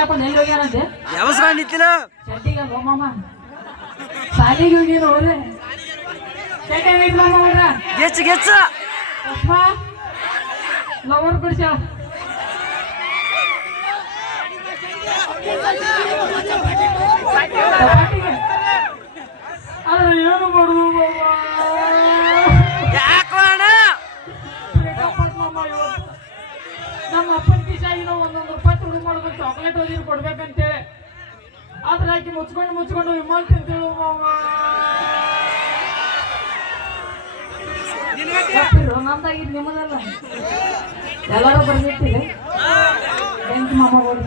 ಹಾಕೊಂಡು ಎಲ್ಲಿ ಹೋಗ್ಯಾರಂತೆ ಯಾವಸ್ಕೊಂಡಿತ್ತಿಲ್ಲ ಚಡ್ಡಿಗೆ ಅಲ್ವ ಮಾಮ ಸಾಲಿಗೆ ಹೋಗ್ಯಾರ ಅವ್ರೆ ಚಡ್ಡಿ ಐತ್ ಮಾಮ ಅವ್ರ ಗೆಚ್ಚ ಗೆಚ್ಚ ಅಪ್ಪ ಲವರ್ ಬಿಡ್ಸ ಆದ್ರೆ ಏನು ಮಾಡುದು ಯಾಕೋಣ ನಮ್ಮ ಅಪ್ಪನ ಕಿಶಾಗಿನ ಒಂದೊಂದು ರೂಪಾಯಿ ತುಡು ಮಾಡ್ಬೇಕು ಚಾಕ್ಲೇಟ್ ಹೋಗಿ ಕೊಡ್ಬೇಕಂತೇಳಿ ಆದ್ರೆ ಆಕಿ ಮುಚ್ಕೊಂಡು ವಿಮಾನ ತಿಂತೇಳು ನಂದಾಗಿದ್ದು ನಿಮ್ಮದಲ್ಲ ಎಲ್ಲರೂ ಬರ್ದಿರ್ತೀವಿ ಥ್ಯಾಂಕ್ ಮಾಮಗಳು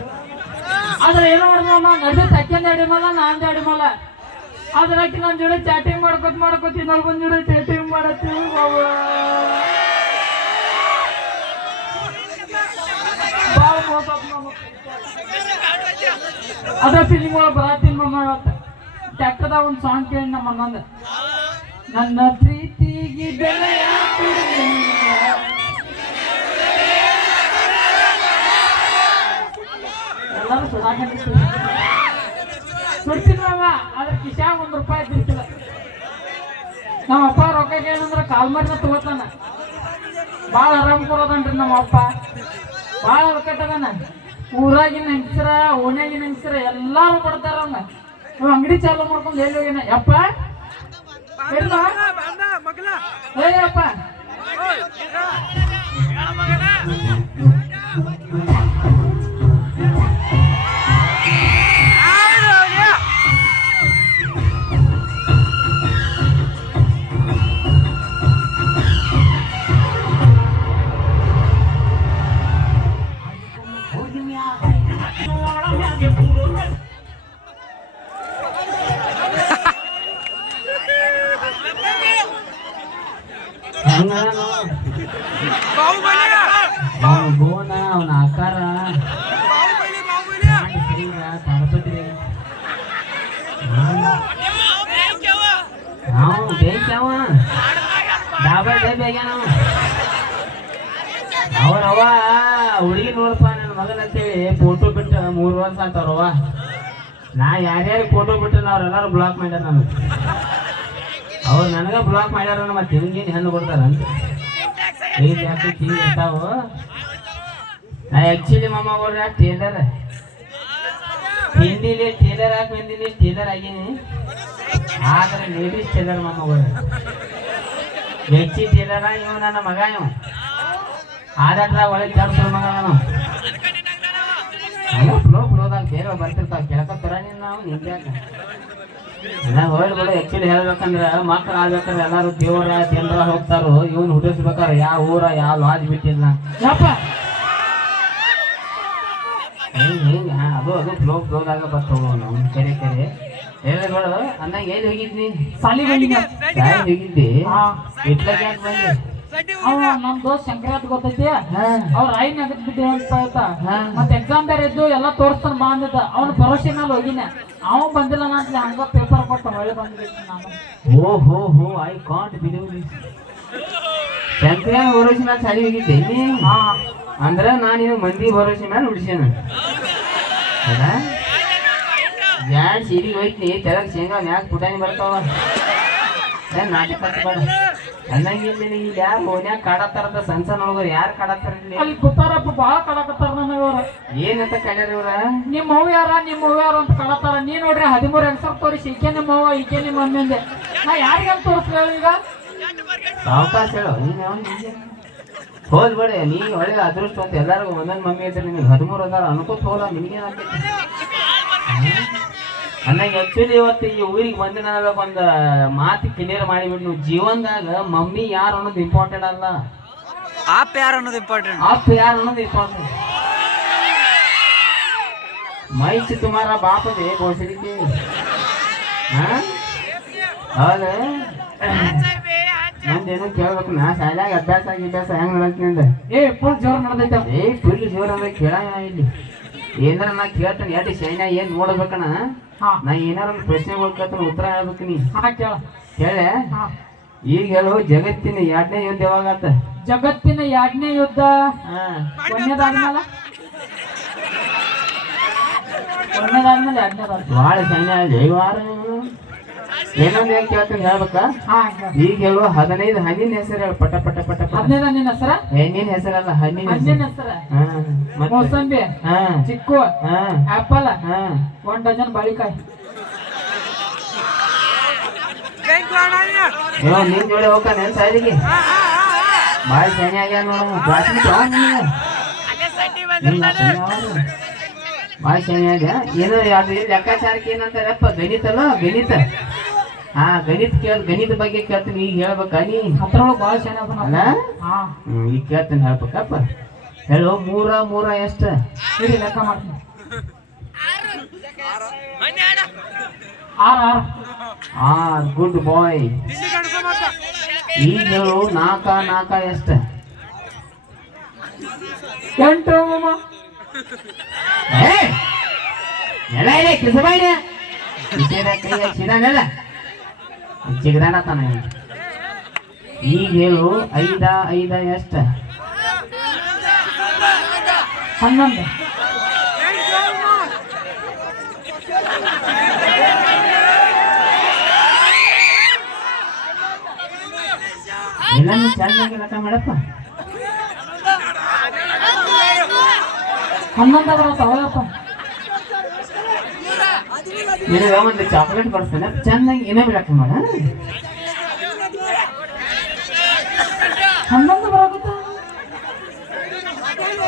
ಆದ್ರೆ ಏನು ಮಾಡಿದ ಮಾಮ ನಡು ತಕ್ಕಂದ ಅಡಿಮಲ್ಲ ನಾಂದ ಅಡಿಮಲ್ಲ ಆದ್ರೆ ಆಕಿ ನನ್ನ ಜೋಡಿ ಚಾಟಿಂಗ್ ಮಾಡ್ಕೋತ ಇನ್ನೊಂದು ಬಂದ್ ಜೋಡಿ ಚಾಟಿಂಗ್ ಮಾಡತ್ತೀವಿ ಭಾಳ ಮೋಸ ಅದ ಫೀಲಿಂಗ್ ಒಳಗೆ ಬರತ್ತೀನಿ ಮಾಮ ಇವತ್ತು ಟ್ಯಾಕ್ಟರ್ದಾಗ ಒಂದು ಸಾಂಗ್ ಕೇಳಿ ನಮ್ಮ ಅಣ್ಣಂದ ನನ್ನ ಪ್ರೀತಿಗೆ ಬೆಲೆ ಎಲ್ಲರೂ ಸುಡ್ತೀನಿ ಮಾಮ ಅದ್ರ ಕಿಶಾಗ ಒಂದು ರೂಪಾಯಿ ತಿರ್ತಿಲ್ಲ ನಮ್ಮ ಅಪ್ಪ ರೊಕ್ಕ ಕೇಳಿದ್ರೆ ಕಾಲ್ ಮಾಡಿನ ತಗೋತಾನ ಭಾಳ ಆರಾಮ್ ಕೊಡೋದನ್ರಿ ನಮ್ಮ ಅಪ್ಪ ಭಾಳ ರೊಕ್ಕಟ್ಟದನ ಊರಾಗಿನ ಹೆಂಗಸರ ಓಣ್ಯಾಗಿನ ಹೆಂಗಸರ ಎಲ್ಲಾರು ಕೊಡ್ತಾರ ಅವಂಗ ನೀವು ಅಂಗಡಿ ಚಾಲು ಮಾಡ್ಕೊಂಡು ಎಲ್ಲಿ ಹೋಗಿನ ಯಪ್ಪ ಏಯಪ್ಪ ಅವನ ಆಕಾರ ಬೇಕವ ಡಾಬಾ ಬೇಗ್ಯಾನ ಅವನವ ಹುಡುಗಿ ನೋಡಪ್ಪ ನನ್ನ ಮಗನ ಅಂತೇಳಿ ಫೋಟೋ ಬಿಟ್ಟು 3 ವರ್ಷ ಆಗ್ತಾವ್ರವ ನಾ ಯಾರ್ಯಾರಿಗೆ ಫೋಟೋ ಬಿಟ್ಟು ಅವ್ರೆಲ್ಲಾರು ಬ್ಲಾಕ್ ಮಾಡ್ಯಾರ ನಾನು ಅವ್ರು ನನಗ ಬ್ಲಾಕ್ ಮಾಡ್ಯಾರ ಮತ್ತೆ ಹಿಂಗೇನು ಹೆಣ್ಣು ಕೊಡ್ತಾರಂತ ಯಾಕೆ ಹಿಂಗೆ ಇರ್ತಾವ ನಾ ಆಕ್ಚುಲಿ ಮಾಮ ಅವ್ರ ಟೇಲರ್ ಹಿಂದಿಲಿ ಟೇಲರ್ ಆಗಿ ಬಂದಿನಿ ಟೇಲರ್ ಆಗೀನಿ ಆದ್ರೆ ಲೇಡೀಸ್ ಟೇಲರ್ ಮಾಮ ಅವ್ರ ಹೆಚ್ಚಿ ಟೇಲರ್ ಇವ್ ನನ್ನ ಮಗ ಇವ್ ಆದಟ್ರಾಗ ಒಳಗೆ ಜಾಡ್ಸೋ ಮಗ ನಾನು ಅಲ್ಲ ಫ್ಲೋದಾಗ ಬೇರೆ ಬರ್ತಿರ್ತಾವ ಕೇಳಕತ್ತಾರ ನಾವು ನಿಂದ್ಯಾಕ ನಾ ಹೋಗ್ಬಿಡು ಆಕ್ಚುಲಿ ಹೇಳ್ಬೇಕಂದ್ರ ಮಕ್ಕಳು ಆಗ್ಬೇಕಂದ್ರೆ ಎಲ್ಲಾರು ದೇವರ ಜನರ ಹೋಗ್ತಾರೋ ಇವನ್ ಹುಟ್ಟಿಸ್ಬೇಕಾರ ಯಾವ ಊರ ಯಾವ ಲಾಜ್ ಬಿಟ್ಟಿಲ್ಲ ಹಿಂಗ ಅದು ಫ್ಲೋದಾಗ ಬರ್ತಾವ ನಾವು ಕೆರೆ ಹೇಳ್ಬೇಡ ಅಂದಂಗ ಎಲ್ಲಿ ಹೋಗಿದ್ನಿ ಸಾಲಿಗೆ ಹೋಗಿದ್ದಿ ಇಟ್ಲಾಗ ಯಾಕೆ ಬಂದಿ ನಮ್ ದೋಸ್ತ್ ಶಂಕರಾತ್ ಗೊತ್ತೈತಿ ಅವ್ರ ಐನ್ ಆಗತ್ ಬಿದ್ದೆ ಅಂತ ಮತ್ತೆ ಎಕ್ಸಾಮ್ ಬೇರೆ ಇದ್ದು ಎಲ್ಲ ತೋರಿಸ್ತಾನ ಬಾ ಅಂದಿದ್ದ ಅವ್ನ ಭರೋಸೆ ಮೇಲೆ ಹೋಗಿನ ಅವ ಬಂದಿಲ್ಲ ಅಂತ ಹಂಗ ಪೇಪರ್ ಕೊಟ್ಟ ಹೊಳೆ ಬಂದ್ಬಿಟ್ಟು ನಾನು ಓಹೋ I can't believe this Shankar ಭರೋಸೆ ಮೇಲೆ ಸಾಲಿ ಹೋಗಿದ್ದೆ ಅಂದ್ರ ನಾನು ಮಂದಿ ಭರೋಸೆ ಮೇಲೆ ಉಳಿಸ್ಯಾನ ಯಾರು ಸೀರಿಗೆ ಹೋಯ್ತಿ ತೆಳಗ್ ಶೇಂಗಾ ಮ್ಯಾಗ ಪುಟಾಣಿ ಬರ್ತಾವ ನಾಟಕ ಬೇಡ ಅನ್ನಂಗಿಲ್ಲ ಇಲ್ಲಿ ಯಾರು ಓನ್ಯಾಗ ಕಾಡತ್ತಾರದ ಸಣ್ಣ ಸಣ್ಣ ಹುಡುಗರು ಯಾರು ಕಾಡತ್ತಾರ ಅಲ್ಲಿ ಕೂತಾರಪ್ಪ ಭಾಳ ಕಾಡಕತ್ತಾರ ನನಗ ಅವ್ರ ಏನಂತ ಕಳ್ಯಾರ ಇವ್ರ ನಿಮ್ಮ ಅವ್ವ ಯಾರ ಅಂತ ಕಾಡತ್ತಾರ ನೀ ನೋಡ್ರಿ 13 ಹೆಂಗಸರ್ ತೋರಿಸಿ ಈಕೆ ನಿಮ್ಮ ಅವ್ವ ಈಕೆ ನಿಮ್ಮ ಮಮ್ಮಿ ಅಂದೆ ನಾ ಯಾರಿಗಂತ ತೋರಿಸ್ಲ ಈಗ ಸಾವಕಾಶ ಹೇಳು ಹೋಲ್ಬೇಡ ನೀ ಒಳ್ಳೆ ಅದೃಷ್ಟ ಅಂತ ಎಲ್ಲರಿಗೂ ಒಂದೊಂದು ಮಮ್ಮಿ ಇದ್ರೆ ನಿಮಗೆ 13 ಅದಾರ ಅನ್ಕೋತ ಹೋದ ನಿನಗೇನಾಗ್ತೈತಿ ಅನ್ನಂಗೆ ಆಕ್ಚುಲಿ ಇವತ್ತು ಈ ಊರಿಗೆ ಬಂದಿನ ಒಂದು ಮಾತು ಕ್ಲಿಯರ್ ಮಾಡಿಬಿಟ್ಟು ನೀವು ಜೀವನದಾಗ ಮಮ್ಮಿ ಯಾರು ಅನ್ನೋದು ಇಂಪಾರ್ಟೆಂಟ್ ಅಲ್ಲ ಆಪ್ ಯಾರು ಅನ್ನೋದು ಇಂಪಾರ್ಟೆಂಟ್ ಮೈಚ್ ತುಮಾರ ಬಾಪದೆ ಬೋಸಡಿಕೆ ಹೌದ ನಂದೇನು ಕೇಳ್ಬೇಕು ನಾ ಶಾಲ್ಯಾಗ ಅಭ್ಯಾಸ ಹೆಂಗ್ ನಡೆಸ್ತೀನಿ ಅಂದ ಫುಲ್ ಜೋರ್ ನಡೆದೈತ ಫುಲ್ ಜೋರ್ ಅಂದ್ರೆ ಕೇಳ ಇಲ್ಲಿ ಏನಾರ ನಾ ಕೇಳ್ತೇನೆ ಎಷ್ಟು ಶೈನ ಏನ್ ನೋಡ್ಬೇಕಣ್ಣ ನಾ ಏನಾರ ಒಂದು ಪ್ರಶ್ನೆಗಳು ಕೇಳ್ತಾನೆ ಉತ್ತರ ಹೇಳ್ಬೇಕು ನೀ ಕೇಳೆ ಈಗ ಹೇಳು ಜಗತ್ತಿನ 2ನೇ ಯುದ್ಧ ಯಾವಾಗತ್ತ ಜಗತ್ತಿನ 2ನೇ ಯುದ್ಧ ಒಂದನೇದಾದ್ಮೇಲೆ ಎರಡನೇದಾದ ಭಾಳ ಶಾನೆ ಆಗಿ ವಾರ ಏನಂದ್ರೆ ಹೆಂಗ್ ಕೇಳ್ತೀನಿ ಹೇಳ್ಬೇಕಾ ಈಗ ಹೇಳು 15 ಹಣ್ಣಿನ ಹೆಸರು ಹೇಳು ಪಟ ಪಟ ಪಟ ಪಟ ಹದಿನೈದು ನಿನ್ನ ಹೆಸರ ಹೆಣ್ಣಿನ ಹೆಸರಲ್ಲ ಹಣ್ಣಿನ ಹಣ್ಣಿನ ಹೆಸರು ಹೆಸರ ಮೋಸಂಬಿ ಚಿಕ್ಕು ಆಪಲ್ 1 ಡಜನ್ ಬಾಳಿಕಾಯಿ ನಿನ್ ಜೋಡಿ ಹೋಗ್ತಾನೆ ಸಾರಿಗೆ ಭಾಳ ಶಾನೆ ಆಗ್ಯಾನ ನೋಡು ಕ್ಲಾಸ್ಮೇಟ್ ಭಾಳ ಶಾನೆ ಆಗ್ಯ ಏನು ಅದು ಲೆಕ್ಕಾಚಾರಕ್ಕೆ ಏನಂತಾರಪ್ಪ ಗಣಿತಲ್ಲ ಗಣಿತ ಗಣಿತ ಬಗ್ಗೆ ಕೇಳ್ತೀನಿ ಈಗ ಹೇಳ್ಬೇಕ ನೀ ಅದ್ರೊಳಗೆ ಭಾಳ ಚೆನ್ನಾಗಿ ಅಲ್ಲ ಈಗ ಕೇಳ್ತೀನಿ ಹೇಳ್ಬೇಕಪ್ಪ ಹೇಳು ಮೂರ ಎಷ್ಟ ಇಡಿ ಲೆಕ್ಕ ಮಾಡ್ತೀನಿ 6 ಗುಡ್ ಬಾಯ್ ಈಗ ಹೇಳು ನಾಲ್ಕ ಎಷ್ಟ 8 ಮಾಮ ಎಲ್ಲ ಇದೆ ಕಿಸಬಾಯಿನ ಸಿದಾನೆಲ್ಲ ಚಿಗದಾನ ತಾನ ಈಗ ಹೇಳು 5 ಎಷ್ಟ 11 ಎಲ್ಲಾನು ಚೆನ್ನಾಗಿ ಲೆಕ್ಕ ಮಾಡಪ್ಪ 11 ಬರತ್ತವಪ್ಪ ನಿನಗ ಒಂದು ಚಾಕ್ಲೇಟ್ ಕೊಡ್ತೇನೆ ಚೆನ್ನಾಗಿ ಇನ್ನೊಮ್ಮೆ ಲೆಕ್ಕ ಮಾಡ 11 ಬರಾಕತ್ತ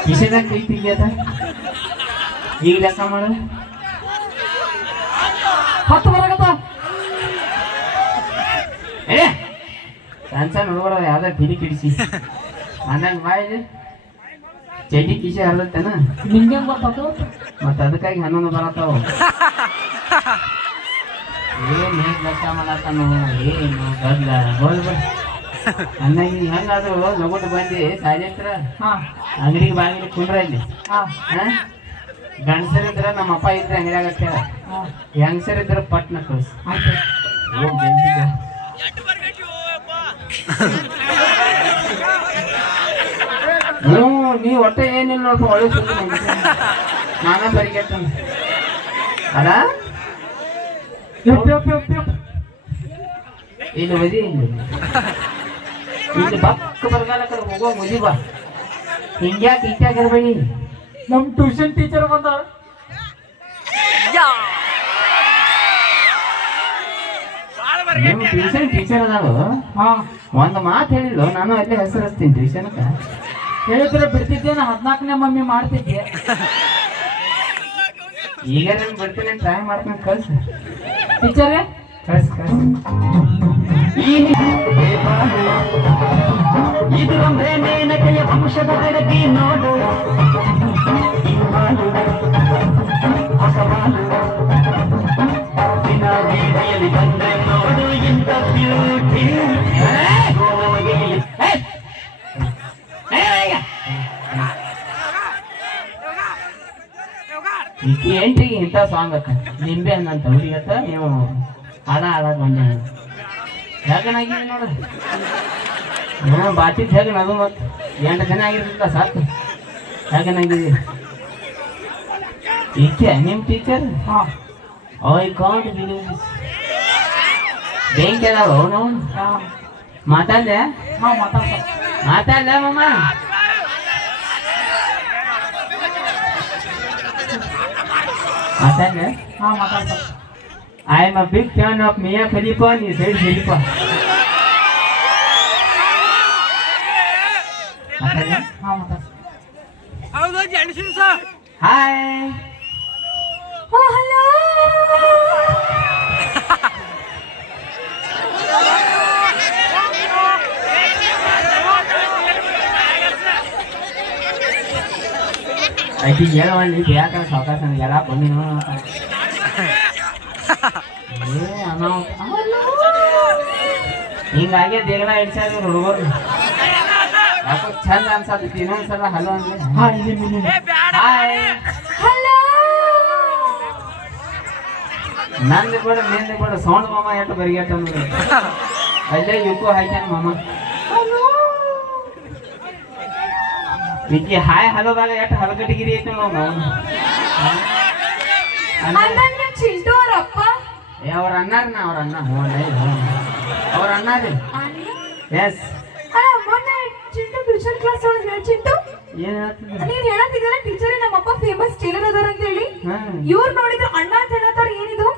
ಕಿಶೆದಾಗ ಕೈ ತೆಗಿಯದ ಈಗ ಲೆಕ್ಕ ಮಾಡು 10 ಬರಾಕತ್ತ ಸಣ್ಣ ಹುಡುಗರು ಯಾವ್ದ ಕಿಡಿ ಕಿಡಿಸಿ ಅಂದಂಗ ಮಾಡಿ ಚಡ್ಡಿ ಕಿಶೆ ಹರಿದತ್ತೇನ ನಿಂಗೆ ಗೊತ್ತಾತು ಮತ್ತ ಅದಕ್ಕಾಗಿ 11 ಬರತ್ತಾವ ಏನ್ ಹೇಗ್ ಲೆಕ್ಕ ಮಾಡತ್ತಾನು ಏನು ಗದ್ಲ ಹೋದ್ ಅಂದಂಗ ಹೆಂಗಾದ್ರು ಲಗುಟ್ ಬಂದಿ ಸಾಲಿ ಹತ್ರ ಅಂಗಡಿಗೆ ಬಾಗಿಲು ಕುಂಡ್ರ ಇಲ್ಲಿ ಗಂಡಸರಿದ್ರ ನಮ್ಮ ಅಪ್ಪ ಇದ್ರೆ ಅಂಗಡಿಯಾಗ ಹೆಂಗಸರಿದ್ರ ಪಟ್ನ ಕಳ್ಸಿ ಹೋಗ್ ಜಲ್ದಿ ನೀ ಒಟ್ಟೆ ಏನಿಲ್ಲ ನೋಡ್ಪ ಒಳ್ಳೆ ನಾನ ಬರಿಗೆಟ್ಟ ಅಲ್ಲ ಇಲ್ಲಿ ಮದಿ ಇಲ್ಲಿ ಬಕ್ಕ ಬರಗಾಲ ಕಡೆ ಹೋಗೋ ಮುದಿ ಬಾ ಹಿಂಗ್ಯಾಕೆ ಇಟ್ಟಾಗಿರ್ಬೇಡಿ ನಮ್ ಟ್ಯೂಷನ್ ಟೀಚರ್ ಬಂದ ನಿಮ್ ಟ್ಯೂಷನ್ ಟೀಚರ್ ಅದಾವ ಒಂದು ಮಾತು ಹೇಳಿಲ್ಲ ನಾನು ಅಲ್ಲೇ ಹೆಸರು ಹಚ್ತೀನಿ ಟ್ಯೂಷನ್ಕ ಹೇಳಿದ್ರೆ ಬಿಡ್ತಿದ್ದೆ ನಾ 14ನೇ ಮಮ್ಮಿ ಮಾಡ್ತಿದ್ದೆ ಈಗ ನಾನು ಬಿಡ್ತೀನಿ ಟ್ರೈ ಮಾಡ್ತೀನಿ ಕಳ್ಸ ಟೀಚರೇ ಕಳ್ಸ ಇದು ಒಂದೇ ಮೇನಕೆಯ ವಂಶದ ಬೆಳಗಿ ನೋಡು ಹೊಸವಾಲು ದಿನ ಬೀದಿಯಲ್ಲಿ ಬಂದ್ರೆ ನೋಡು ಇಂಥ ಬ್ಯೂಟಿ ಈಕಿ ಎಂಟಿಗೆ ಇಂಥ ಸಾಂಗ್ ಅಕ್ಕ ನಿಂಬೆ ಅನ್ನಂತ ಹುಡುಗತ್ತ ನೀವು ಹಾಡಕ್ ಬಂದ ಹೇಗನಾಗಿದೆ ನೋಡ ಬಾತಿದ್ ಹೇಗನ ಅದು ಮತ್ತು 8 ಜನ ಆಗಿರ್ತಿಲ್ಲ ಸಾಕು ಹೇಗನಾಗಿದೆ ಈಕೆ ನಿಮ್ ಟೀಚರ್ ಐ ಕಾಂಟ್ ಬಿಲೀವ್ ಬೆಂಕಿ ಅದಾವ ನಾವು ಮಾತಾಡ್ದೆ ಮಾತಾಡ್ದೆ ಮಮ್ಮ ಮಾತಾಡ್ದೆ I am a big fan of Mia Khalifa and he said Khalifa. Hi. Oh, hello. I think yellow one is here. Can talk us and yellow bunny no. ಹಿಂಗಾಗಿ ದೇಗಲ ಇಡ್ಸಾರ ಹುಡುಗರು ಯಾಕೋ ಚಂದ ಅನ್ಸತ್ತೈತಿ ಇನ್ನೊಂದ್ಸಲ hello ಅಂದ್ರೆ ನಂದು ಕೂಡ ನಿಂದು ಕೂಡ ಸೌಂಡ್ ಮಾಮ ಎಷ್ಟು ಬರಿಗೆಟ್ಟ ಅಲ್ಲೇ ಯುಕೋ ಹಾಕ್ಯಾನ ಮಾಮ ಈಕಿ ಹಾಯ್ ಹಲೋದಾಗ ಎಷ್ಟು ಹಲಗಟ್ಟಿಗಿರಿ ಐತಿ ನಾವು ಅಂದಂಗ ನಿಮ್ ಚಿಂಟು ಅವ್ರ ಅಪ್ಪ ಅವ್ರ ಅಣ್ಣಾರ್ನ ಅವ್ರ ಅಣ್ಣ ಅವ್ರ ಅಣ್ಣಾರಿ ಎಸ್. ಅಲ್ಲ ಮೊನ್ನೆ ಚಿಂಟು ಟ್ಯೂಷನ್ ಕ್ಲಾಸ್ ಒಳಗೆ ಚಿಂಟು ಏನ್ ಹೇಳ್ತಿದ್ರಿ? ನೀನ್ ಹೇಳತ್ತಿದ್ದಲ್ಲ ಟೀಚರ್ ನಮ್ಮಪ್ಪ ಫೇಮಸ್ ಟೇಲರ್ ಅದಾರ ಅಂತ ಹೇಳಿ ಇವ್ರು ನೋಡಿದ್ರು ಅಣ್ಣ ಅಂತ ಹೇಳತ್ತಾರ ಏನಿದು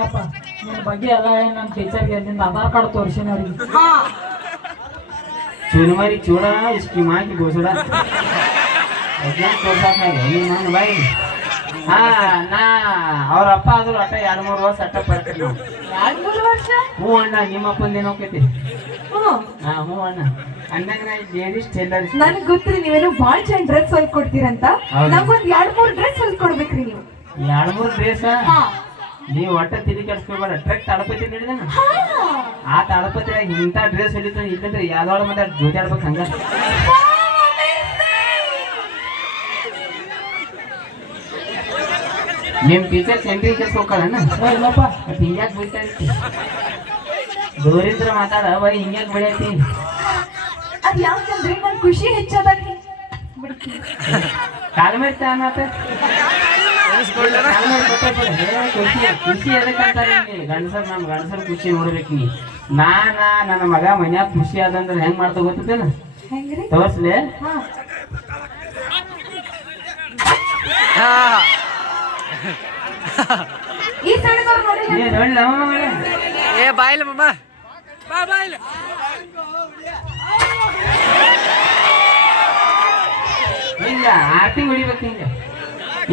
ಯಪ್ಪ ನಿನ್ನ ಬಗ್ಗೆ ಎಲ್ಲ ನಮ್ಮ ಟೀಚರ್ಗೆ ನಿಂದ ಆಧಾರ್ ಕಾರ್ಡ್ ತೋರಿಸಿನ ಅವ್ರಿಗೆ. ಹಾ ಚುರುಮರಿ ಚೂಡ ಇಸ್ಕಿ ಮಾಕಿ ಗೋಸುಡ ನಾನು ಬಾಯಿ. ಹಾ ನಾ ಅವ್ರ ಅಪ್ಪ ಆದ್ರು ಅಟ್ಟ 2-3 ವರ್ಷ ಅಟ್ಟ ಬರ್ತೀವಿ ನಾವು. 2-3 ವರ್ಷ ಹ್ಞೂ ಅಣ್ಣ ನಿಮ್ಮ ಅಪ್ಪಂದ ಏನೋಕೈತಿ. ಹ್ಮ್ ಹಾ ಹ್ಞೂ ಅಣ್ಣ ಅಂದಂಗ ನಾ ಲೇಡೀಸ್ ಟೇಲರ್. ನನಗ್ ಗೊತ್ತ್ರಿ ನೀವೇನೋ ಬಾಳ ಚೆಂದ ಡ್ರೆಸ್ ಹೊಲ್ದ್ ಕೊಡ್ತೀರಂತ. ಹೌದು. ನಮ್ಗೊಂದ್ 2-3 ಡ್ರೆಸ್ ಹೊಲ್ದ್ ಕೊಡ್ಬೇಕ್ರಿ ನೀವು. 2-3 ಡ್ರೆಸ್ ಹಾ ನೀವು ಒಟ್ಟ ತಿಳಿ ಕೆಡ್ಸ್ಕೊಬೇಡ. ಟ್ರಕ್ ತಳಪತಿ ಹಿಡಿದನ ಹಾ ಆ ತಳಪತಿಯಾಗ ಇಂಥ ಡ್ರೆಸ್ ಹಿಡಿತಾನೆ ಇಲ್ಲಂದ್ರೆ ಯಾವ್ದೊಳ ಮತ್ತೆ ಜೋತಿ ಆಡ್ಬೇಕು ಹಂಗ. ನಿಮ್ ಟೀಚರ್ ಸೆಂಟ್ರಿಗೆ ಕೆಲ್ಸ ಹೋಗ್ಕಳಣ್ಣ. ಇಲ್ಲಪ್ಪ ಮತ್ತೆ ಹಿಂಗ್ಯಾಕ್ ಬೈತಾ ಇರ್ತಿ? ದೂರಿದ್ರ ಮಾತಾಡ ಬರೀ ಹಿಂಗ್ಯಾಕ್ ಬೆಳೆಯತಿ? ಅದ್ ಯಾಕಂದ್ರೆ ನನ್ ಖುಷಿ ಹೆಚ್ಚದಾಗಿ ಕಾಲ ಮೇಲೆ ತಾನಾತ ಖುಷಿ ಎದಕ್ಕಂತಾರೆ ಗಂಡಸರ್ ನಮ್ ಗಂಡಸರ್ ಖುಷಿ ನೋಡ್ಬೇಕು ನೀ. ನನ್ನ ಮಗ ಮನ್ಯಾಗ ಖುಷಿ ಆದಂದ್ರೆ ಹೆಂಗ್ ಮಾಡ್ತಾ ಗೊತ್ತೇನ? ಹೆಂಗ್ರಿ? ತೋರ್ಸ್ಲೆ. ಹಾ ಈ ಸೈಡ್ ನೋಡಿ ನೀ ನೋಡ್ಲ ಏ ಬಾಯಿಲ್ಲ ಮಮ್ಮ ಬಾ ಬಾಯಿಲ್ಲ. ಹಿಂಗ ಆರ್ತಿ ಹೊಡಿಬೇಕು ಹಿಂಗ.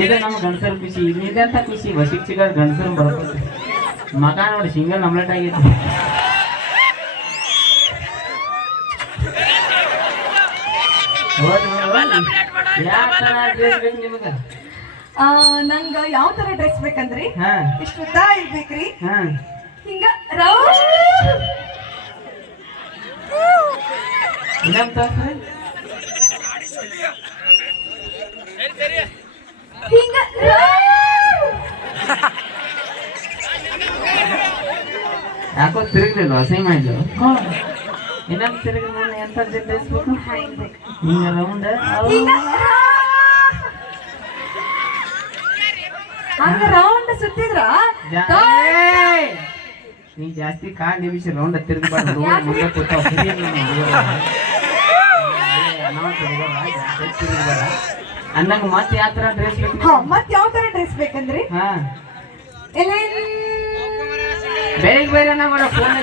ಇದು ನಮ್ಮ ಗಂಡಸರ ಖುಷಿ. ಇದಂತ ಖುಷಿ ವಶಿಕ್ಷಿಗ ಗಂಡಸರು ಬರ್ಬೇಕು. ಮಗ ನೋಡಿ ಸಿಂಗಲ್ ನಮ್ಲೆಟ್ ಆಗೈತಿ. ಯಾವ ತರ ಡ್ರೆಸ್ ಬೇಕು ನಿಮಗ? ನಂಗ ಯಾವ ತರ ಡ್ರೆಸ್ ಬೇಕಂದ್ರಿ ಹಾ ಇಷ್ಟು ಉದ್ದ ಇರ್ಬೇಕ್ರಿ. ಹಾ ಹಿಂಗ ರೌಂಡ್ ಇನ್ನೊಂದ್ ತೋರ್ಸ್ರಿ. ಹಿಂಗ ಯಾಕೋ ತಿರುಗ್ಲಿಲ್ಲ ಅಸಹ್ಯ ಮಾಡಿದ್ರು. ಇನ್ನೊಂದ್ ತಿರುಗಿ ನಾನು ಎಂತ ಡ್ರೆಸ್ ಬೇಕು? ಹಿಂಗ ರೌಂಡ್ ಹಿಂಗ ಹಂಗ ರೌಂಡ್ ಸುತ್ತಿದ್ರ ನೀ ಜಾಸ್ತಿ ಕಾಲ್ ನಿಮಿಷ ರೌಂಡ್ ತಿರುಗಬಾರ್ದು. ಮುಂದೆ ಕೂತಾವ ಅಂದಂಗ ಮತ್ತೆ ಯಾವ ತರ ಡ್ರೆಸ್ ಬೇಕು? ಮತ್ ಯಾವ ತರ ಡ್ರೆಸ್ ಬೇಕಂದ್ರಿ ಹಾ ಎಲ್ಲ ಬೇರೆ ಬೇರೆ ನಮ್ಮ ಫೋನ್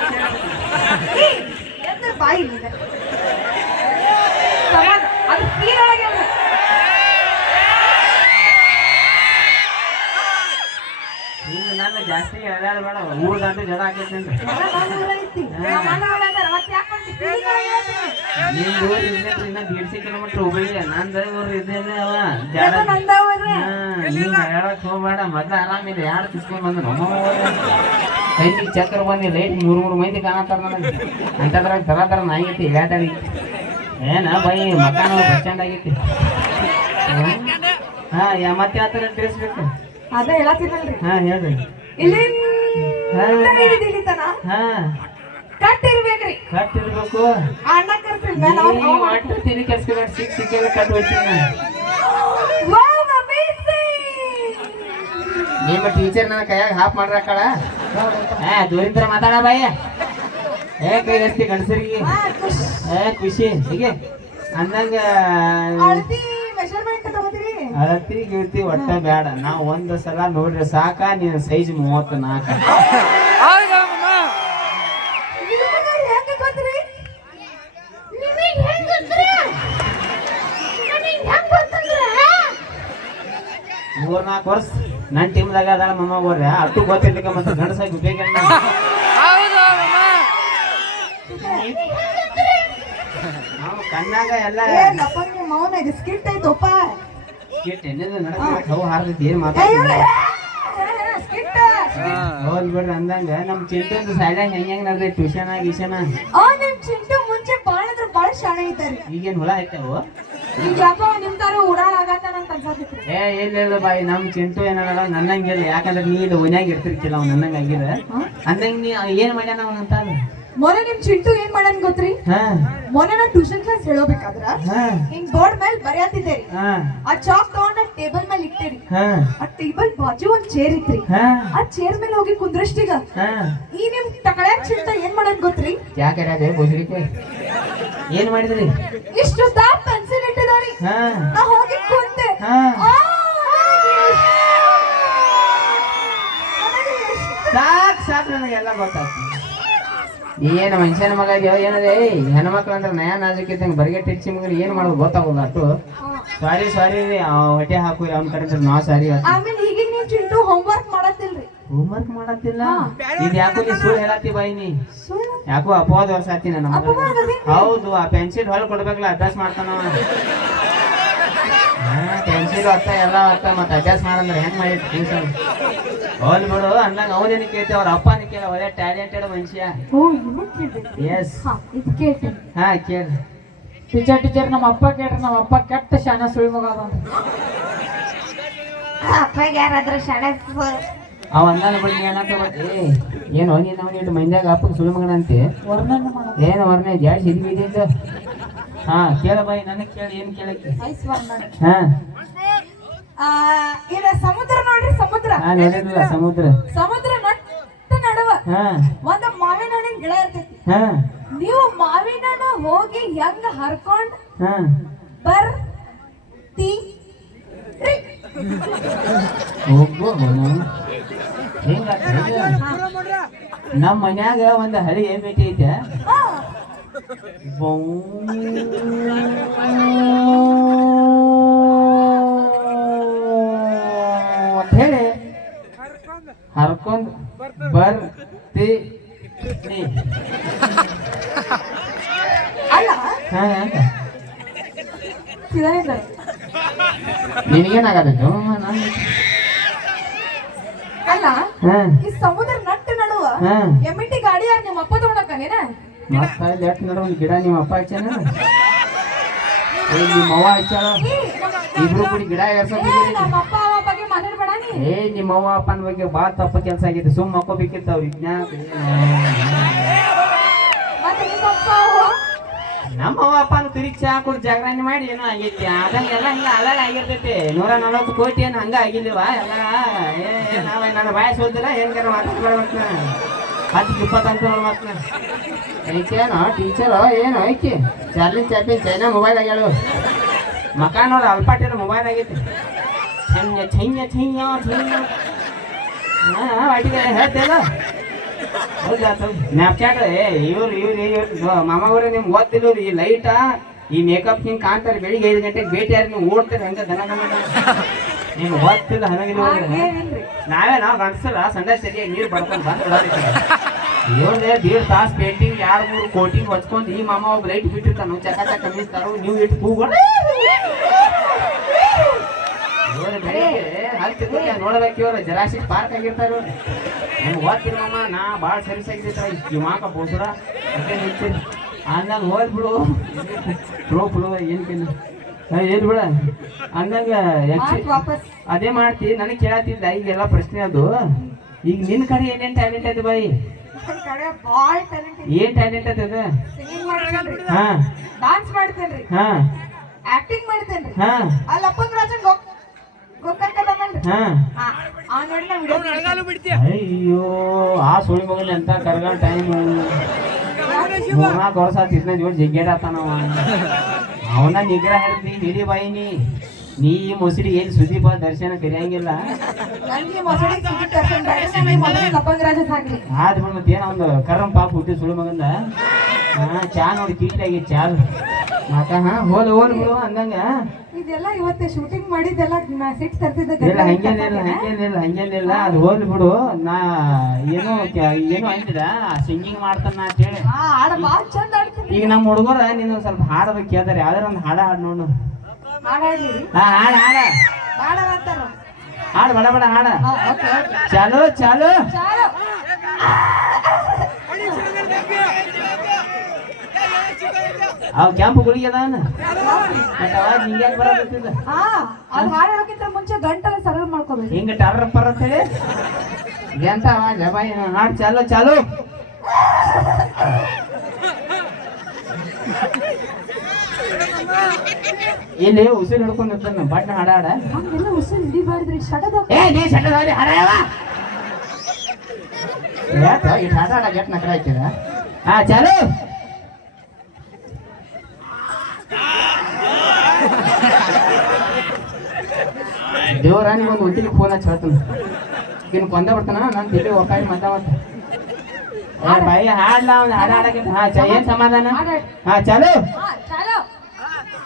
ಬಾಯಿ ಅದು ಫೀಲ್ ಒಳಗೆ ಹಿಂಗ ನಾನು ಜಾಸ್ತಿ ಎಳ್ಳಾಡಬೇಡ. ಊರ್ ದಾಟಿ ಜನ ಆಗೈತೆ ನಿಮ್ ಊರ್ ಇನ್ನ 150 ಕಿಲೋಮೀಟರ್ ಹುಬ್ಬಳ್ಳಿ. ನಂದ ಊರ್ ಇದ್ದೇನೆ ಅವ ಜಡ. ನೀನ್ ಹೇಳಕ್ ಹೋಗ್ಬೇಡ. ಮೊದ್ಲ ಆರಾಮಿಲ್ಲ. ಯಾರು ತಿಸ್ಕೊಂಡ್ ಬಂದ್ರು ಕೈಗೆ ಚಕ್ರ ಬಂದಿ ಲೈಟ್ 3 ಮಂದಿ ಕಾಣತ್ತಾರ ನನಗೆ. ಅಂತದ್ರಾಗ ತರ ನಾಯಿಗೈತಿ ಗಾಡಿ ಏನ ಬೈ ಮಕಾನ ಬಸ್ ಸ್ಟ್ಯಾಂಡ್ ಆಗೈತಿ. ಹಾ ಮತ್ತೆ ಯಾವ ತರ ಡ್ರೆಸ್ ಬೇಕು? ಅದ ಹೇಳತ್ತಿನಲ್ರಿ ಹಾ ಹೇಳ್ರಿ. ಇಲ್ಲಿ ಹಾ ಕಟ್ಟಿರ್ಬೇಕ್ರಿ. ಕಟ್ಟಿರ್ಬೇಕು. ಅಣ್ಣ ಕರ್ಸಿ ಒಟ್ಟು ತಿಳಿ ಕೆಲ್ಸ್ಕೊಬೇಡ. ಸಿಕ್ಕೆಲ್ಲ ಕಟ್ ಹೋಗ್ತೀನಿ. ನಿಮ್ಮ ಟೀಚರ್ ನನ್ನ ಕೈಯಾಗ ಹಾಪ್ ಮಾಡ್ರಕ್ಕಳ. ದೂರಿಂದ ಮಾತಾಡ ಬಾಯ. ಕೈ ರಸ್ತಿ ಗಂಡಸರಿಗೆ ಖುಷಿ ಹೀಗೆ ಅಂದಂಗ ಮೆಷರ್ಮೆಂಟ್ ತಗೋತೀರಿ. ಅಳತಿ ಗಿಳತಿ ಒಟ್ಟ ಬೇಡ. ನಾವು ಒಂದ್ ಸಲ ನೋಡ್ರಿ ಸಾಕ. ನೀನ್ ಸೈಜ್ 34. ಹೌದಾ ಮಮ್ಮ? ಹೆಂಗ ಗೊತ್ತ್ರಿ? ನಿಮಗೆ ಹೆಂಗ ಗೊತ್ತ್ರಿ? ನನಗೆ ಹೆಂಗ ಗೊತ್ತಂದ್ರೆ 3-4 ವರ್ಷ ನನ್ನ ಟೀಮ್ದಾಗ ಅದಾಳ ಮಮ್ಮ ಹೋಗ್ರಿ. ಅಟ್ಟು ಗೊತ್ತಿರ್ಲಿಕ್ಕ ಮತ್ತೆ ಗಂಡಸಾಗಿ ಉಪಯೋಗ ಹೌದಾ ಮಮ್ಮ? ನಾವು ಕಣ್ಣಾಗ ಎಲ್ಲ ಲಪ್ಪಂಗೆ ಮೌನ ಇದು ಸ್ಕಿಟ್ ಐತಪ್ಪ. ಹಾರ್ದೈತಿ. ಏನ್ ಮಾತಾಡ್ತೀವಿ ಹೋಲ್ ಬಿಡ್ರಿ. ಅಂದಂಗ ನಮ್ ಚಿಂಟೊಂದು ಸೈಡ್ಯಾಗ ಹೆಂಗ್ ನಡ್ದೈತಿ ಟ್ಯೂಷನ್ ಗೀಷನ್. ನಿಮ್ ಚಿಂಟು ಮುಂಚೆ ಬಾಳ ಅಂದ್ರೆ ಬಾಳ ಶಾಣೆ ಐತಾರಿ. ಈಗೇನ್ ಹುಳ ಐತವು? ಈಗ ಯಾಕೋ ನಿಮ್ ತರ ಉಡಾಳ ಆಗತ್ತ ನಂತ ಅನ್ಸಾತಿತ್ತು. ಇಲ್ಲ ಬಾಯಿ. ನಮ್ ಚಿಂಟು ಏನಲ್ಲ ನನ್ನಂಗಿಲ್ಲ. ಯಾಕಂದ್ರೆ ನೀ ಇಲ್ಲಿ ಓನ್ಯಾಗ ಇರ್ತಿರ್ತಿಲ್ಲ. ಅವ್ನು ನನ್ನಂಗ ಆಗಿದ ಅಂದಂಗ ನೀ ಏನ್ ಮಾಡ್ಯಾನ ಅವನ ಅಂತ. ಮೊನ್ನೆ ನಿಮ್ ಚಿಂಟು ಏನ್ ಮಾಡನ್ ಗೊತ್ತ್ರಿ? ಮೊನ್ನೆ ನಾ ಟ್ಯೂಷನ್ ಕ್ಲಾಸ್ ಹೇಳೋಬೇಕಾದ್ರ ಹಿಂಗ್ ಬೋರ್ಡ್ ಮೇಲೆ ಬರೆಯತ್ತಿದ್ದೆ. ಆ ಚಾಕ್ ತಗೊಂಡ ಟೇಬಲ್ ಮೇಲೆ ಇಟ್ಟಿರಿ ಹಾ ಆ ಟೇಬಲ್ ಬಾಜು ಒಂದ್ ಚೇರ್ ಇತ್ರಿ ಹಾ ಆ ಚೇರ್ ಮೇಲೆ ಹೋಗಿ ಕುಂದ್ರಷ್ಟೀಗ ಹಾ ಈ ನಿಮ್ ಟಕಳ್ಯಾಕ್ ಚಿಂತ ಏನ್ ಮಾಡೋದ್ ಗೊತ್ತ್ರಿ ಯಾಕೆ ಅದೇ ಬೋಸಡಿಕೆ ಏನ್ ಮಾಡಿದ್ರಿ ಇಷ್ಟು ಪೆನ್ಸಿಲ್ ಇಟ್ಟಿದಾರಿ ಹಾ ನಾ ಹೋಗಿ ಕುಂತೆ ಹಾ ಆ, ಸಾಕ್ ನನಗೆಲ್ಲ ಗೊತ್ತಾಗ್ತದೆ ಏನು ಮನುಷ್ಯನ ಮಗ ಇದೆಯೋ ಏನದೇ ಹೆಣ್ಮಕ್ಳು ಅಂದ್ರೆ ನಯ ನಾಜುಕಿದ್ದಂಗೆ ಬರಿಗೆಟ್ ಹೆಚ್ಚಿ ಮಗನ ಏನ್ ಮಾಡೋದು ಗೊತ್ತಾಗೋಲ್ಲ ಅಷ್ಟು ಸಾರಿ ರೀ ಹೊಟ್ಟೆ ಹಾಕು ಅವ್ನ ಕಡೆ ನಾ ಸಾರಿ ಆಮೇಲೆ ಈಗೀಗ ನೀವ್ ಚಿಂಟು ಹೋಮ್ವರ್ಕ್ ಮಾಡತ್ತಿಲ್ರಿ ಹೋಮ್ವರ್ಕ್ ಮಾಡತ್ತಿಲ್ಲ ಇದು ಯಾಕೋ ನೀ ಸುಳ್ಳು ಹೇಳತ್ತಿ ಬಾಯಿ ನೀ ಸುಳ್ಳು ಯಾಕೋ ಅಪವಾದ ವರ್ಷ ಆತಿ ನನ್ನ ಮಗ ಅಪವಾದ ಅದೇನ್ರಿ? ಹೌದು ಆ ಪೆನ್ಸಿಲ್ ಹೊಲ್ ಕೊಡ್ಬೇಕಲ್ಲ ಅಭ್ಯಾಸ ಮಾಡ್ತಾನವ ಪೆನ್ಸಿಲ್ ಅತ್ತ ಎಲ್ಲ ಅತ್ತ ಮತ್ತೆ ಅಭ್ಯಾಸ ಮಾಡಂದ್ರೆ ಹೆಂಗ್ ಮಾಡಿ ಟ್ಯೂಷನ್ ಹೋಲ್ ಬಿಡು ಅಂದಂಗ ಅವನೇನು ಕೇಳ್ತಿ ಅವ್ರ ಅಪ್ಪನ ಕೇಳ ಒಳ್ಳೆ ಟ್ಯಾಲೆಂಟೆಡ್ ಮನುಷ್ಯ ಓ ಇನ್ನೂ ಕೇಳ್ಬೇಕು ಎಸ್ ಹಾ ಇದು ಕೇಳ್ತೀನಿ ಹಾ ಕೇಳ ಟೀಚರ್ ನಮ್ಮ ಅಪ್ಪ ಕೇಳ್ರಿ ನಮ್ಮ ಅಪ್ಪ ಕೆಟ್ಟ ಶಾನ ಸುಳಿ ಮಗ ಅದ ಅಪ್ಪಗೆ ಯಾರಾದ್ರೂ ಶಾಣೆ ಅವ ಅಂದಾನ ಬಿಡಿ ಏನಂತ ಗೊತ್ತೇ ಏನು ನೀನು ಅವನಿಟ್ಟು ಮಂದ್ಯಾಗ ಅಪ್ಪಗೆ ಸುಳ್ಳು ಮಗನಂತೆ ವರ್ಣನೆ ಮಾಡ ಏನು ವರ್ಣೆ ಜಾಸ್ತಿ ಸಿದ್ಬಿದ್ದ ಹಾ ಕೇಳ ಬಾಯಿ ನನಗೆ ಕೇಳಿ ಏನು ಕೇಳಕ್ಕೆ ಐಸ್ ವರ್ಣನೆ ಹಾ ಇಲ್ಲ ಸಮುದ್ರ ನೋಡ್ರಿ ಸಮುದ್ರ ಹಾ ನೋಡಿರಲಿಲ್ಲ ಸಮುದ್ರ ಸಮುದ್ರ ನಟ್ಟ ನಡುವ ಹಾ ಒಂದ್ ಮಾವಿನ ಹಣ್ಣಿನ ಗಿಡ ಇರ್ತೈತಿ ಹಾ ನೀವು ಮಾವಿನ ಹಣ್ಣು ಹೋಗಿ ಹೆಂಗ ಹರ್ಕೊಂಡ್ ಹಾ ಬರ್ತೀರಿ ಹೋಗು ಹಿಂಗ ನಮ್ಮ ಮನ್ಯಾಗ ಒಂದು ಹಳಿ ಏನ್ ಭೇಟಿ ಐತೆ ಅಂತ ಹೇಳಿ ಹರ್ಕೊಂಡ್ ಬರ್ತಿ ಅಲ್ಲ ಹಾ ಅಂತ ಸಿದ್ಧಾರ್ಥ ನಿನಗೇನಾಗತ್ತೋ ಅಲ್ಲ ಹಾ ಈ ಸಮುದ್ರ ನಟ್ಟ ನಡುವ ಹಾ ಎಮ್ಮಿಟಿ ಗಾಡಿ ಯಾರು ನಿಮ್ಮ ಅಪ್ಪ ತಗೊಂಡಕ್ಕನೇನ ಮತ್ತ ಲೆಟ್ ನಡ ಒಂದು ಗಿಡ ನಿಮ್ಮ ಅಪ್ಪ ಹಚ್ಚಾನ ನಿಮ್ಮ ಅವ್ವ ಹಚ್ಚಾಳ ಇಬ್ರು ಕೂಡಿ ಗಿಡ ಏರ್ಸೋದಿದ್ದೀರಿ ನಮ್ಮ ಅಪ್ಪ ಅವ ಬಗ್ಗೆ ಮಾತಾಡ್ಬೇಡ ನೀ ನಿಮ್ಮ ಅವ್ವ ಅಪ್ಪನ ಬಗ್ಗೆ ಭಾಳ ತಪ್ಪು ಕೆಲಸ ಆಗೈತೆ ಸುಮ್ಮ ಮಕ್ಕೋಬೇಕಿತ್ತು ಅವ್ರಿಗೆ ಜ್ಞಾನ ಮತ್ತೆ ನಿಮ್ಮ ಅಪ್ಪ ಅವ ನಮ್ಮ ಅವ್ವ ಅಪ್ಪನ ತುರಿ ಚಾ ಕೊಟ್ಟು ಜಾಗರಣೆ ಮಾಡಿ ಏನೋ ಆಗೈತಿ ಅದನ್ನೆಲ್ಲ ಹಿಂಗ ಅಲಾಗ ಆಗಿರ್ತೈತಿ 140 ಕೋಟಿ ಏನು ಹಂಗ ಆಗಿಲ್ವಾ ಎಲ್ಲ ನಾವ ನನ್ನ ಬಾಯ ಸೋದಿಲ್ಲ ಹೆಂಗಾರ ಮಾತಾಡ್ಬೇಡ 10-20 ಅಂತ ಮತ್ತೆ ಐತೇನೋ ಟೀಚರು ಏನು ಐತಿ ಚಾರ್ಲಿನ್ ಚಾಪಿನ್ ಚೈನಾ ಮೊಬೈಲ್ ಆಗ್ಯಾಳು ಮಕ ನೋಡಿ ಅಲ್ಪಾಟಿರ ಮೊಬೈಲ್ ಆಗೈತಿ ಛಯ್ಯ ವಾಟಿಗೆ ಹೇಳ್ತೇಲ್ಲ ಹೌದಾ ಸ್ನ್ಯಾಪ್ಚಾಟ್ ಇವ್ರು ಮಾಮವ್ರೆ ನಿಮ್ಗೆ ಗೊತ್ತಿಲ್ಲ ಈ ಲೈಟ ಈ ಮೇಕಪ್ ಹಿಂಗೆ ಕಾಣ್ತಾರೆ ಬೆಳಿಗ್ಗೆ 5 ಗಂಟೆಗೆ ಭೇಟಿ ಯಾರು ನೀವು ಓಡ್ತಾರೆ ಹಂಗೆ ದನ ನಿಮ್ಗೆ ಗೊತ್ತಿಲ್ಲ ಹಂಗಿಲ್ಲ ನಾವು ಗಂಡಸಲ್ಲ ಸಂಡೆ ಸರಿಯಾಗಿ ನೀರು ಬಡ್ಕೊಂಡು ಬಂದು ಇವ್ರದೇ 1.5 ತಾಸು ಪೇಂಟಿಂಗ್ 2-3 ಕೋಟಿಂಗ್ ಹೊಚ್ಕೊಂಡು ಈ ಮಾಮ ಒಬ್ಬ ಲೈಟ್ ಬಿಟ್ಟಿರ್ತಾನು ಚಕ ಮೀಸ್ತಾರು ನೀವು ಇಟ್ಟು ಕೂಗಳು ಇವ್ರು ಬೆಳಿಗ್ಗೆ ಹತ್ತಿರ ನೋಡ್ಬೇಕು ಇವ್ರು ಜರಾಸಿಕ್ ಪಾರ್ಕ್ ಆಗಿರ್ತಾರ ನಮ್ಗೆ ಗೊತ್ತಿಲ್ಲ ಮಾಮ ನಾ ಭಾಳ ಸರ್ವಿಸ್ ಆಗಿರ್ತಾರ ಕಿವಾಕ ಬೋಸರ ಅದೇ ನಿಂತೀನಿ ಅಂದಂಗ ಹೋಗ್ಬಿಡು ಪ್ರೋ ಏನು ಬಿಡ ಅಂದಂಗ ಅದೇ ಮಾಡ್ತಿ ನನಗೆ ಕೇಳತ್ತಿಲ್ಲ ಈಗೆಲ್ಲ ಪ್ರಶ್ನೆ ಅದು ಈಗ ನಿನ್ನ ಕಡೆ ಏನೇನು ಟ್ಯಾಲೆಂಟ್ ಐತೆ ಬಾಯಿ ಏನ್ ಟ್ಯಾಲೆಂಟ್ ಐತೆ ಸಿಂಗಿಂಗ್ ಮಾಡ್ತೇನ್ರಿ ಹಾ ಡಾನ್ಸ್ ಮಾಡ್ತೇನ್ರಿ ಹಾ ಆಕ್ಟಿಂಗ್ ಮಾಡ್ತೇನ್ರಿ ಹಾ ಅಲ್ಲಿ ಅಪ್ಪನ ರಾಜನ್ ಗೊತ್ತಂಕದನ್ರಿ ಹಾ ಆ ನೋಡಿ ನಾ ವಿಡಿಯೋ ಅಯ್ಯೋ ಆ ಸುಳಿ ಮಗನ ಅಂತ ಕರ್ಗ ಟೈಮ್ 4 ವರ್ಷ ಆತ ಇದನ್ನ ಜೋಡಿ ಜಿಗ್ಗೇಟ್ ಆತಾನವ ಅವನ ನಿಗ್ರಹ ಹಿಡ್ದಿ ಹಿಡಿ ಬಾಯಿನಿ ನೀ ಮುಸುಡಿ ಏನ್ ಸುದೀಪ ದರ್ಶನ ಕರಿಯಂಗಿಲ್ಲ ನನಗೆ ಮೊಸಳಿ ಸಿಗಿ ಕರ್ಸನ್ ಬ್ಯಾಡ ಮೊಸಳಿ ಅಪ್ಪನ ರಾಜನ್ ಹಾಕ್ಲಿ ಆದ್ ಮತ್ತೆ ಏನೋ ಒಂದು ಕರ್ರಂ ಪಾಪ ಹುಟ್ಟಿ ಸುಳಿ ಮಗಂದ ಚಾ ನೋಡಿ ಕೀಟಾಗಿ ಚಾ ಮಾತ ಹೋಲ್ ಬಿಡು ಅಂದಂಗ ಇದೆಲ್ಲ ಇವತ್ತೆ ಶೂಟಿಂಗ್ ಮಾಡಿದ್ದೆಲ್ಲ ಸಿಟ್ ತರ್ತಿದ್ದ ಇಲ್ಲ ಹಂಗೇನಿಲ್ಲ ಅದು ಹೋಲ್ ಬಿಡು ನಾ ಏನೋ ಅಂತಿದ ಸಿಂಗಿಂಗ್ ಮಾಡ್ತಾನ ಅಂತ ಹೇಳಿ ಹಾಡ ಬಾಳ ಚಂದ ಆಡ್ತೀನಿ ಈಗ ನಮ್ಮ ಹುಡುಗರ ನೀನು ಸ್ವಲ್ಪ ಹಾಡೋದಕ್ಕೆ ಕೇಳ್ತಾರೆ ಯಾವ್ದಾರ ಒಂದು ಹಾಡು ನೋಡು ಹಾಡಾಡ್ಲಿ ಹಾಡ ಬಾಳ ಅಂತಾರ ಹಾಡು ಬಡ ಹಾಡ ಓಕೆ ಚಾಲು ಚಾಲು ಅವ್ ಕ್ಯಾಂಪ್ ಗುಳಿಗೆ ಅದಾನ ಹಿಂಗ್ಯಾಕ ಬರತ್ತಿದ್ದ ಹಾ ಅದು ಹಾಡೋಕ್ಕಿಂತ ಮುಂಚೆ ಗಂಟಲ ಸರಳ ಮಾಡ್ಕೋಬೇಕು ಹಿಂಗ ಟರ್ರ ಪರ ಅಂತ ಹೇಳಿ ಎಂತ ಆವಾಜ ಬಾಯಿ ಹಾಡು ಚಾಲು ಇಲ್ಲಿ ಉಸಿರು ಹಿಡ್ಕೊಂಡಿರ್ತಾನ ಬಟ್ ಹಾಡ ಹಾಡ ಹಂಗೆಲ್ಲ ಉಸಿರು ಹಿಡಿಬಾರ್ದ್ರಿ ಶಟದ ಏ ನೀ ಸಣ್ಣದಾಗಿ ಹಾಡ ಯಾಕ ಈ ಹಾಡ ಹಾಡ ಗೆಟ್ ನಕರ ಹಾಕಿದ ಹಾ ಚಾಲು ದೇವರ ನೀವು ಒಂದು ಒಟ್ಟಿಗೆ ಫೋನ್ ಹಚ್ಚಿ ಹೇಳ್ತಾನ ಇನ್ನು ಕೊಂದ ಬಿಡ್ತಾನ ನಾನು ತಿಳಿ ಒಪ್ಪಾಗಿ ಮಾತಾಡ್ತ ಏ ಬಾಯಿ ಹಾಡ್ಲಾ ಒಂದು ಹಾಡ ಹಾಡಕ್ಕೆ ಹಾ ಏನ್ ಸಮಾಧಾನ ಹಾ ಚಾಲು ಚಾಲೋ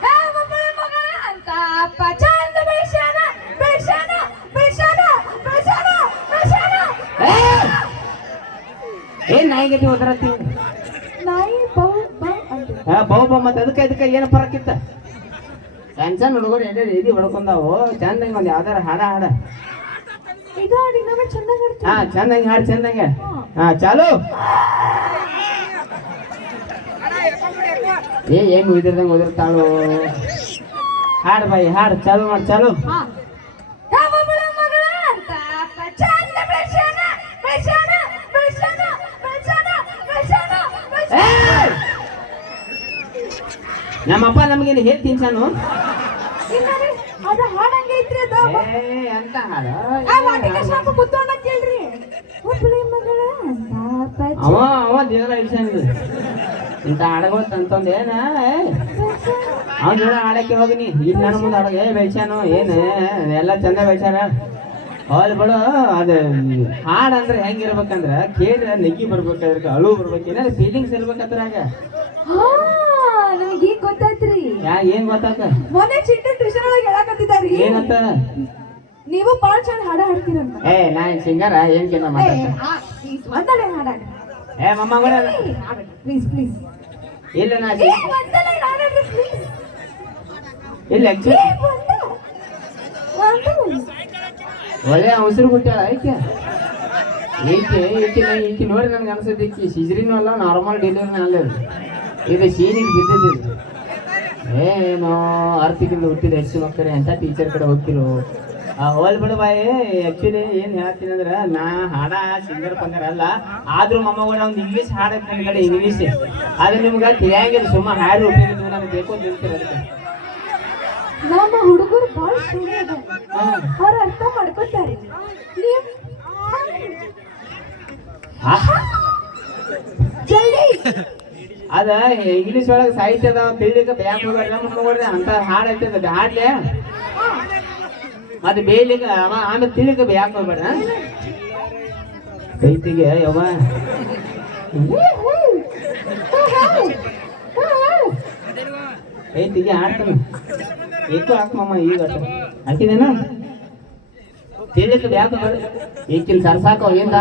ಏ ಮಕ್ಕಳ ಮಗಳ ಅಂತ ಅಪ್ಪ ಚಂದ ಬೆಳ್ಸ್ಯಾನ ಬೆಳ್ಸ್ಯಾನ ಬೆಳ್ಸ್ಯಾನ ಬೆಳ್ಸ್ಯಾನ ಬೆಳ್ಸ್ಯಾನ ಏನ್ ನಾಯಿಗತಿ ಹೋದ್ರತ್ತಿ ನಾಯಿ ಬೌ ಬೌ ಅಂತ ಹಾ ಬಹು ಮತ್ತೆ ಅದಕ್ಕೆ ಏನು ಫರಕ್ ಇತ್ತ ಸಣ್ಣ ಸಣ್ಣ ಹುಡುಗರು ಎದೆ ಹೊಡ್ಕೊಂಡಾವು ಚಂದಂಗೆ ಒಂದು ಯಾವ್ದಾರ ಹಾಡ ಹಾಡ ಇದು ಹಾಡಿ ನಮ್ಮ ಚೆನ್ನಾಗಿ ಆಡ್ತೀವಿ ಹಾ ಚಂದಂಗೆ ಹಾಡು ಚಂದಂಗೆ ಹಾ ಚಾಲು ಏನ್ ಉಳಿದಿರ್ದಂಗೆ ಓದಿರ್ತಾಳು ಹಾಡು ಬಾಯಿ ಹಾಡು ಚಾಲು ಮಾಡಿ ಚಾಲು ಹಾ ಏ ಮಕ್ಕಳ ಮಗಳ ಅಂತ ಅಪ್ಪ ಚಂದ ಬೆಳ್ಸ್ಯಾನ ಬೆಳ್ಸ್ಯಾನ ಬೆಳ್ಸ್ಯಾನ ಬೆಳ್ಸ್ಯಾನ ಬೆಳ್ಸ್ಯಾನ ಬೆಳ್ಸ್ಯಾನ ನಮ್ಮಪ್ಪ ನಮಗೇನು ಹೇಳಿ ತಿನ್ಸಾನು ಇನ್ನಾರಿ ಅದು ಹಾಡಂಗೆ ಐತ್ರಿ ಅದು ಅಂತ ಹಾಡು ಆ ವಾಟಿಕ ಶಾಪ ಮುತ್ತೋಣ ಕೇಳ್ರಿ ಒಬ್ಬಳೆ ಮಗಳ ಅಂತ ಅಪ್ಪ ಅವ ದೇವರ ಇಳಿಸಾನಿದು ಇಂಥ ಹಾಡುಗಳು ತಂತಂದೇನ ಅವ್ನ ಜೋಡ ಹಾಡಕ್ಕೆ ಹೋಗಿನಿ ಈಗ ನನ್ನ ಮುಂದೆ ಹಾಡ ಏ ಬೆಳ್ಸ್ಯಾನು ಏನು ಎಲ್ಲ ಚಂದ ಬೆಳ್ಸ್ಯಾರ ಹೌದು ಬಿಡು ಅದು ಹಾಡು ಅಂದ್ರೆ ಹೆಂಗಿರ್ಬೇಕಂದ್ರ ಕೇಳಿ ನೆಗ್ಗಿ ಬರ್ಬೇಕಾದ್ರೆ ಅಳು ಬರ್ಬೇಕು ಏನಾದ್ರು ಫೀಲಿಂಗ್ಸ್ ಇರ್ಬೇಕಂದ್ರಾಗ ಹಾ ನನಗೆ ಈಗ ಗೊತ್ತಾಯ್ತ್ರಿ ಏನ್ ಗೊತ್ತಾಕ ಮೊನ್ನೆ ಚಿಂಟು ಟ್ಯೂಷನ್ ಒಳಗೆ ಹೇಳಕತ್ತಿದಾರಿ ಏನಂತ ನೀವು ಬಾಳ ಚಂದ ಹಾಡ ಹಾಡ್ತೀರಂತ ಏ ನಾ ಸಿಂಗರ ಏನ್ ಕೇಳ ಮಾತಾಡ್ತ ಪ್ಲೀಸ್ ಒಂದಲೇ ಹಾಡಾಡಿ ಏ ಮಮ್ಮ ಕೂಡ ಪ್ಲೀಸ್ ಪ್ಲೀಸ್ ಇಲ್ಲ ನಾ ಒಂದಲೇ ಹಾಡಾಡಿ ಪ್ಲೀಸ್ ಇಲ್ಲ ಆಕ್ಚುಲಿ ಒಳ್ಳೆ ಉಸಿರು ಬಿಟ್ಟಾಳ ಐಕೆ ಈಕಿ ನೋಡಿ ನನ್ಗೆ ಅನ್ಸುತ್ತೆ ಈಕಿ ಸಿಜರಿನೂ ಅಲ್ಲ ನಾರ್ಮಲ್ ಡೆಲಿವರಿನೂ ಅಲ್ಲ ಇದು ಸೀನಿಗೆ ಬಿದ್ದಿದ್ದು ಏನೋ ಅರ್ಥಕ್ಕಿಂತ ಹುಟ್ಟಿದ ಹೆಚ್ಚು ಮಕ್ಕಳು ಎಂಥ ಟೀಚರ್ ಕಡೆ ಹೋಗ್ತಿರು ಹೋಲ್ ಬಿಡು ಬಾಯಿ ಆ್ಯಕ್ಚುಲಿ ಏನು ಹೇಳ್ತೀನಿ ಅಂದ್ರೆ ನಾ ಹಾಡ ಸಿಂಗರ್ ಪಂಗರ್ ಅಲ್ಲ ಆದ್ರೂ ಮಮ್ಮ ಕೂಡ ಒಂದು ಇಂಗ್ಲೀಷ್ ಹಾಡಕ್ಕೆ ನನ್ನ ಕಡೆ ಇಂಗ್ಲೀಷ್ ಅದು ನಿಮ್ಗೆ ತಿಳಿಯಂಗಿಲ್ಲ ಸುಮ್ಮ ಹಾಡು ಉಪಯೋಗಿದ್ದು ನನಗೆ ಬೇಕು ಅಂತ ಹೇಳ್ತೀರ ಅದಕ್ಕೆ ನಮ್ಮ ಹುಡುಗರು ಬಾಳ ಸುಳ್ಳು ಅವ್ರ ಅರ್ಥ ಮಾಡ್ಕೊತಾರೆ ನೀವು ಜಲ್ದಿ ಅದ ಇಂಗ್ಲೀಷ್ ಒಳಗೆ ಸಾಹಿತ್ಯ ಅದಾವ ತಿಳಿಲಿಕ್ಕೆ ಬ್ಯಾಕ್ ಹೋಗ್ರಿ ಮುಟ್ಕೊಡ್ರಿ ಅಂತ ಹಾಡು ಐತದ ಹಾಡ್ಲೆ ಮತ್ತೆ ಬೇಯ್ಲಿಕ್ಕೆ ಆಮೇಲೆ ತಿಳಿಲಿಕ್ಕೆ ಬ್ಯಾಕ್ ಹೋಗ್ಬೇಡ ಕೈತಿಗೆ ಯವ್ವ ಕೈತಿಗೆ ಹಾಡ್ತಾನ ಏಕೋ ಹಾಕಮ್ಮ ಈಗ ಹಾಕಿದೇನ ತಿಳಿಲಿಕ್ಕೆ ಬ್ಯಾಕ್ ಹೋಗ್ಬೇಡ ಈಕಿನ ಸರ್ಸಾಕೋ ಏನ್ದ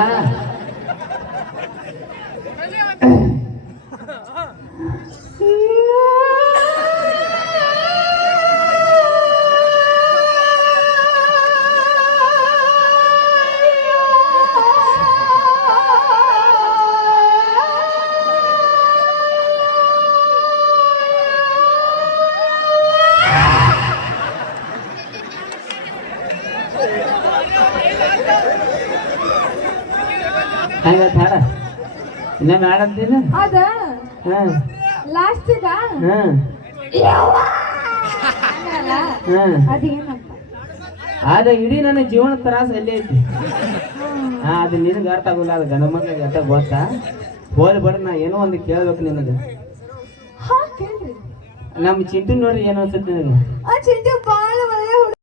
ಹಂಗತ್ ಹಾಡ ಇನ್ನ ಮಾಡಂತಿಲ್ಲ ಅದ ಹಾ ಲಾಸ್ಟಿಗ ಹಾ ಹಾ ಅದೇನಪ್ಪ ಅದ ಇಡೀ ನನ್ನ ಜೀವನ ತ್ರಾಸ ಅಲ್ಲೇ ಐತಿ ಹಾ ಅದು ನಿನಗೆ ಅರ್ಥ ಆಗೋಲ್ಲ ಅದು ಗಂಡ ಮಕ್ಳಿಗೆ ಅರ್ಥ ಗೊತ್ತಾ ಹೋಲ್ ಬಡ ನಾ ಏನೋ ಒಂದು ಕೇಳ್ಬೇಕು ನಿನಗೆ ಹಾ ಕೇಳ್ರಿ ನಮ್ಮ ಚಿಂಟು ನೋಡ್ರಿ ಏನು ಅನ್ಸುತ್ತೆ ನಿನಗೆ ಆ ಚಿಂಟು ಬಾಳ